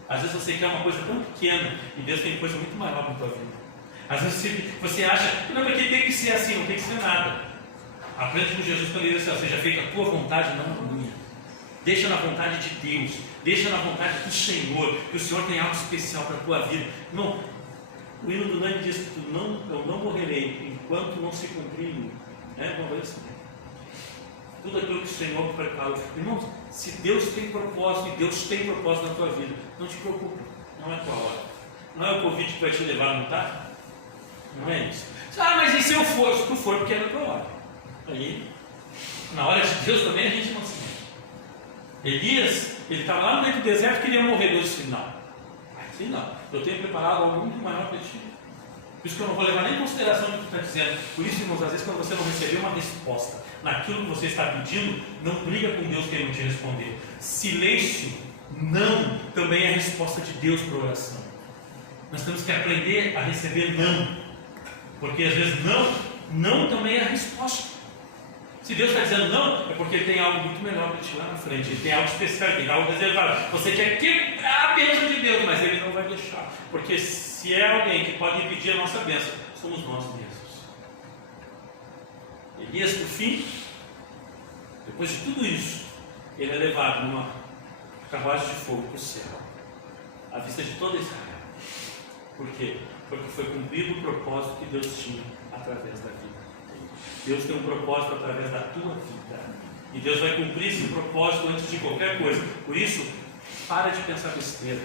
Às vezes você quer uma coisa tão pequena e Deus tem coisa muito maior para a tua vida. Às vezes você acha que não, porque tem que ser assim, não tem que ser nada. Aprende com Jesus quando ele diz assim, seja feita a tua vontade, não a minha. Deixa na vontade de Deus, deixa na vontade do Senhor, que o Senhor tem algo especial para a tua vida. Irmão, O hino do Nani diz que eu não morrerei enquanto não se cumprir. Vamos ver isso? Tudo aquilo que o Senhor prepara. Irmãos, se Deus tem propósito, e Deus tem propósito na tua vida, não te preocupe, não é a tua hora. Não é o convite que vai te levar, não está? Não é isso. Mas e se eu for? Se tu for, porque é na tua hora. Aí, na hora de Deus também a gente não se mete. Elias, ele estava lá no meio do deserto e queria morrer. Deus disse: não, assim não, eu tenho preparado algo muito maior para ti. Por isso que eu não vou levar nem em consideração o que tu está dizendo. Por isso, irmãos, às vezes quando você não receber uma resposta naquilo que você está pedindo, não briga com Deus que Ele não te responder. Silêncio, não, também é a resposta de Deus para a oração. Nós temos que aprender a receber não, porque às vezes não também é a resposta. Se Deus está dizendo não, é porque Ele tem algo muito melhor para ti lá na frente. Ele tem algo especial, Ele tem algo reservado. Você quer quebrar a bênção de Deus, mas Ele não vai deixar. Porque se é alguém que pode impedir a nossa bênção, somos nós mesmos. Elias, por fim, depois de tudo isso, ele é levado numa carruagem de fogo para o céu, à vista de toda Israel. Por quê? Porque foi cumprido o propósito que Deus tinha através da vida. Deus tem um propósito através da tua vida. E Deus vai cumprir esse propósito antes de qualquer coisa. Por isso, para de pensar besteira.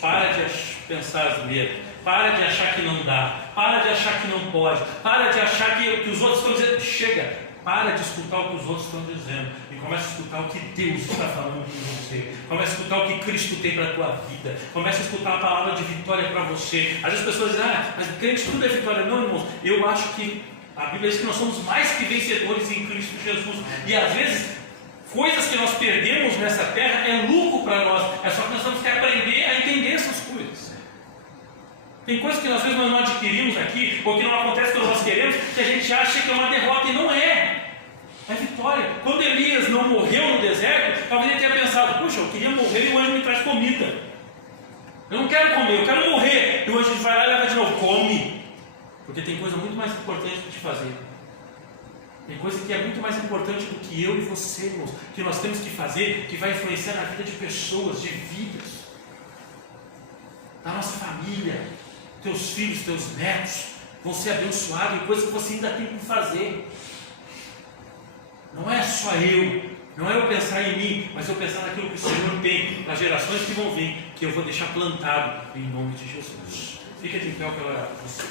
Para de pensar asneira. Para de achar que não dá. Para de achar que não pode. Para de achar que os outros estão dizendo. Chega. Para de escutar o que os outros estão dizendo. E começa a escutar o que Deus está falando com você. Começa a escutar o que Cristo tem para a tua vida. Começa a escutar a palavra de vitória para você. Às vezes as pessoas dizem: mas crente tudo é vitória. Não, irmãos. Eu acho que a Bíblia diz que nós somos mais que vencedores em Cristo Jesus. E às vezes, coisas que nós perdemos nessa terra é lucro para nós. É só que nós temos que aprender a entender essas coisas. Tem coisas que às vezes nós não adquirimos aqui, ou que não acontece quando nós queremos, que a gente acha que é uma derrota, e não é. É vitória. Quando Elias não morreu no deserto, talvez ele tenha pensado: puxa, eu queria morrer e o anjo me traz comida. Eu não quero comer, eu quero morrer. E o anjo vai lá e leva de novo: come. Porque tem coisa muito mais importante para te fazer. Tem coisa que é muito mais importante do que eu e você, irmãos, que nós temos que fazer, que vai influenciar na vida de pessoas, de vidas, da nossa família. Teus filhos, teus netos vão ser abençoados em coisas que você ainda tem que fazer. Não é só eu, não é eu pensar em mim, mas eu pensar naquilo que o Senhor tem para gerações que vão vir, que eu vou deixar plantado em nome de Jesus. Fica de pé, eu quero orar por você.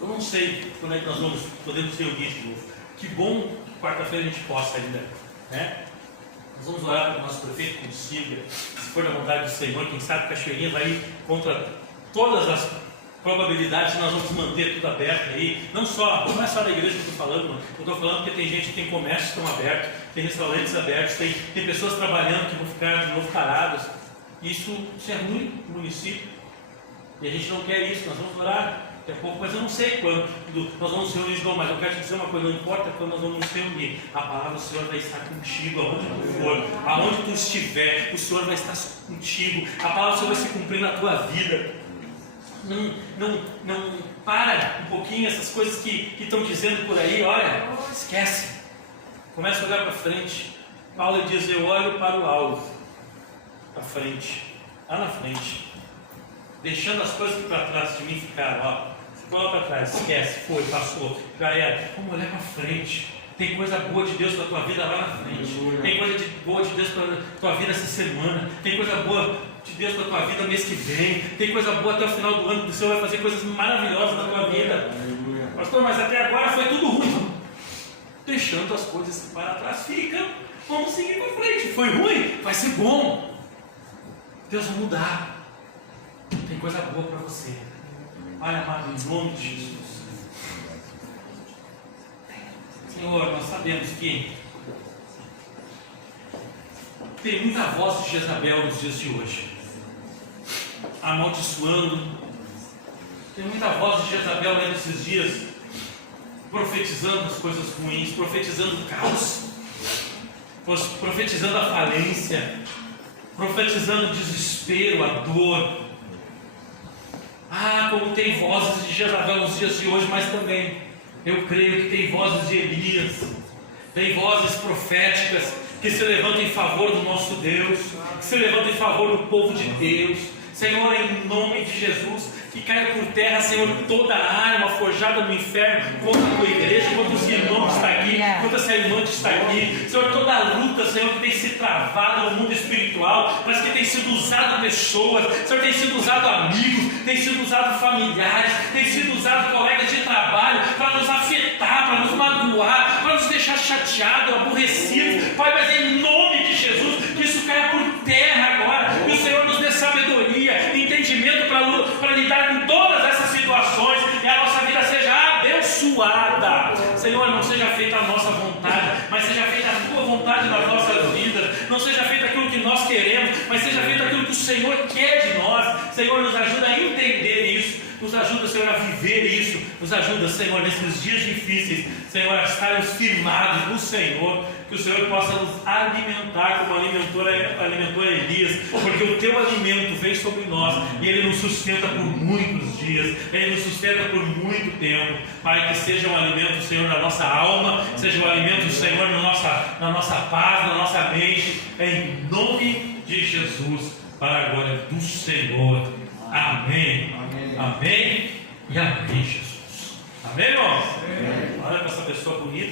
Eu não sei quando é que nós podemos reunir de novo. Que bom que quarta-feira a gente possa ainda, né? Nós vamos orar para o nosso prefeito que consiga, se for da vontade do Senhor. Quem sabe a Cachoeirinha vai ir contra todas as probabilidades que nós vamos manter tudo aberto aí. Não é só da igreja que eu estou falando, eu estou falando porque tem gente que tem comércios que estão abertos, tem restaurantes abertos, tem pessoas trabalhando que vão ficar de novo paradas. Isso é ruim no município, e a gente não quer isso. Nós vamos orar daqui a pouco, mas eu não sei quando nós vamos nos reunir de novo. Mas eu quero te dizer uma coisa: não importa quando nós vamos nos reunir, a palavra do Senhor vai estar contigo aonde tu for, aonde tu estiver, o Senhor vai estar contigo, a palavra do Senhor vai se cumprir na tua vida. Não para um pouquinho essas coisas que estão dizendo por aí. Olha, esquece, começa a olhar para frente. Paulo diz: eu olho para o alvo, para frente, lá na frente, deixando as coisas que para trás de mim ficaram. Ficou lá para trás, esquece, foi, passou, já era. Vamos olhar para frente. Tem coisa boa de Deus para a tua vida lá na frente. Tem coisa boa de Deus para a tua vida essa semana. Tem coisa boa de Deus para a tua vida mês que vem. Tem coisa boa até o final do ano, que o Senhor vai fazer coisas maravilhosas na tua vida. Pastor, mas até agora foi tudo ruim. Deixando as coisas que para trás ficam, vamos seguir para frente. Foi ruim, vai ser bom. Deus vai mudar. Tem coisa boa para você. Pai amado, em nome de Jesus. Senhor, nós sabemos que tem muita voz de Jezabel nos dias de hoje, amaldiçoando. Tem muita voz de Jezabel aí nesses dias, profetizando as coisas ruins, profetizando o caos, profetizando a falência, profetizando o desespero, a dor. Como tem vozes de Jezabel nos dias de hoje, mas também eu creio que tem vozes de Elias, tem vozes proféticas, que se levanta em favor do nosso Deus, que se levanta em favor do povo de Deus. Senhor, em nome de Jesus, que caia por terra, Senhor, toda a arma forjada no inferno contra a tua igreja, contra os irmãos que estão aqui, contra essa irmã que está aqui. Senhor, toda a luta, Senhor, que tem se travado no mundo espiritual, mas que tem sido usado pessoas, Senhor, tem sido usado amigos, tem sido usado familiares, tem sido usado colegas de trabalho para nos afetar, para nos magoar, para nos deixar chateados, aborrecidos. Pai, mas em nome de Jesus, que isso caia por terra agora, que o Senhor nos dê sabedoria, entendimento para lidar com todas essas situações e a nossa vida seja abençoada. Senhor, não seja feita a nossa vontade, mas seja feita a tua vontade nas nossas vidas. Não seja feito aquilo que nós queremos, mas seja feito aquilo que o Senhor quer de nós. Senhor, nos ajuda a entender isso, nos ajuda, Senhor, a viver isso, nos ajuda, Senhor, nesses dias difíceis, Senhor, a estarmos firmados no Senhor, que o Senhor possa nos alimentar como alimentou a Elias, porque o teu alimento vem sobre nós e ele nos sustenta por muitos dias, ele nos sustenta por muito tempo. Pai, que seja um alimento, Senhor, na nossa alma, seja um alimento, Senhor, na nossa paz, na nossa mente, em nome de Jesus, para a glória do Senhor. Amém. Amém e amém, Jesus. Amém, irmãos? Olha para essa pessoa bonita.